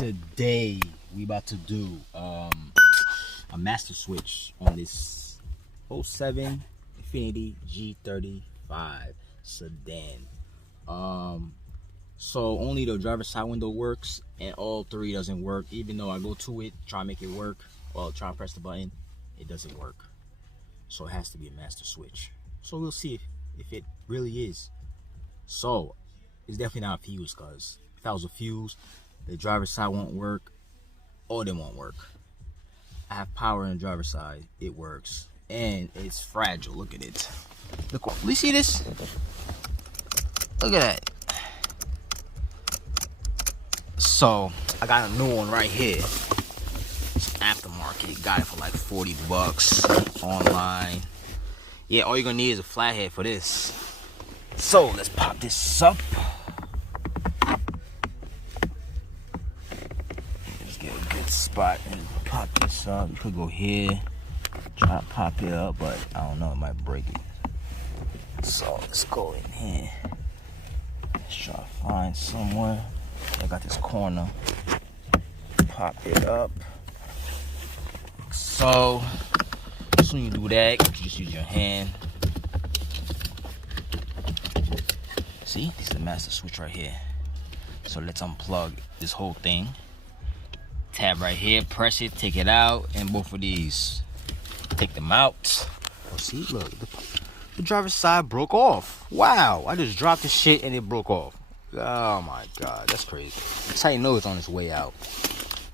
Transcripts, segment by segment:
Today we about to do a master switch on this 07 Infiniti G35 sedan. So only the driver's side window works and all three doesn't work. Even though I go to it, try to make it work, well, try to press the button, it doesn't work. So it has to be a master switch. So we'll see if it really is. So it's definitely not a fuse, because if that was a fuse, the driver's side won't work, or they won't work. I have power in the driver's side, it works, and it's fragile. Look at it. Look, you see this? Look at that. So I got a new one right here. It's aftermarket. Got it for like 40 bucks online. Yeah, all you're gonna need is a flathead for this. So let's pop this up. Let's get a good spot and pop this up. You could go here, try to pop it up, but I don't know, it might break it. So let's go in here. Let's try to find somewhere. I got this corner. Pop it up. So as soon as you do that, you just use your hand. See, this is the master switch right here. So let's unplug this whole thing. Tab right here, press it, take it out, and both of these, take them out. Oh, see, look, the driver's side broke off. Wow, I just dropped the shit and it broke off. Oh my god, that's crazy. That's how you know it's on its way out.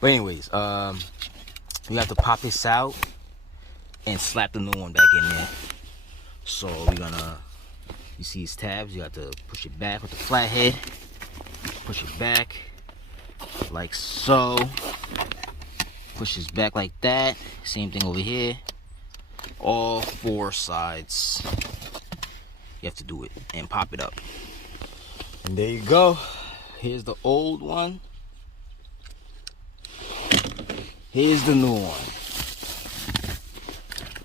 But anyways, we have to pop this out and slap the new one back in there. So we're gonna, you see these tabs, you have to push it back with the flathead. Push it back like so. Push this back like that. Same thing over here. All four sides. You have to do it and pop it up. And there you go. Here's the old one. Here's the new one.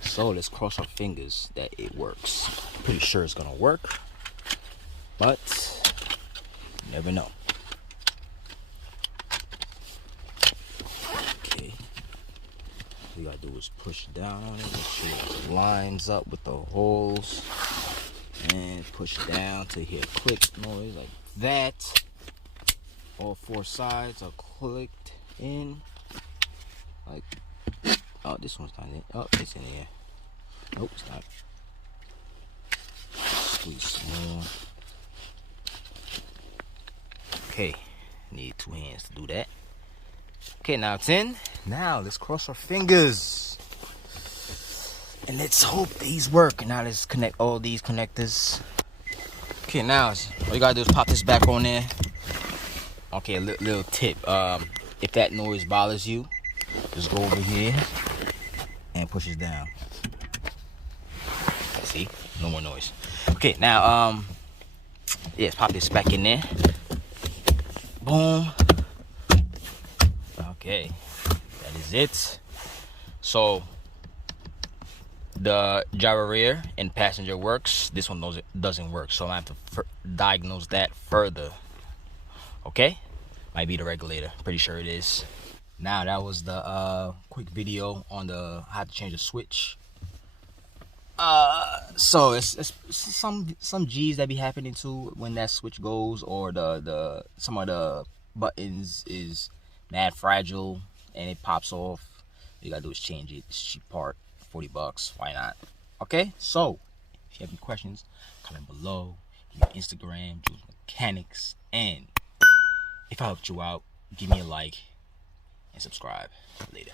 So let's cross our fingers that it works. Pretty sure it's gonna work, but you never know. Okay. What we gotta do is push down on it, make sure it lines up with the holes. And push down to hear a click noise like that. All four sides are clicked in. Like, oh, this one's not in. Oh, it's in there. Nope, it's not. Squeeze more. Okay, need two hands to do that. Okay, now it's in. Now let's cross our fingers. And let's hope these work. And now let's connect all these connectors. Okay, now all you gotta do is pop this back on there. Okay, a little tip. If that noise bothers you, just go over here and push it down. See? No more noise. Okay, now yeah, let's pop this back in there. Boom. Okay, that is it. So the driver rear and passenger works. This one doesn't work, so I have to diagnose that further. Okay, might be the regulator. Pretty sure it is. Now that was the quick video on the how to change the switch. So it's some G's that be happening too when that switch goes, or the some of the buttons is mad fragile and it pops off. All you gotta do is change it. It's a cheap part. 40 bucks, why not? Okay, so if you have any questions, comment below. Give me Instagram, Jules Mechanics, and if I helped you out, give me a like and subscribe. Later.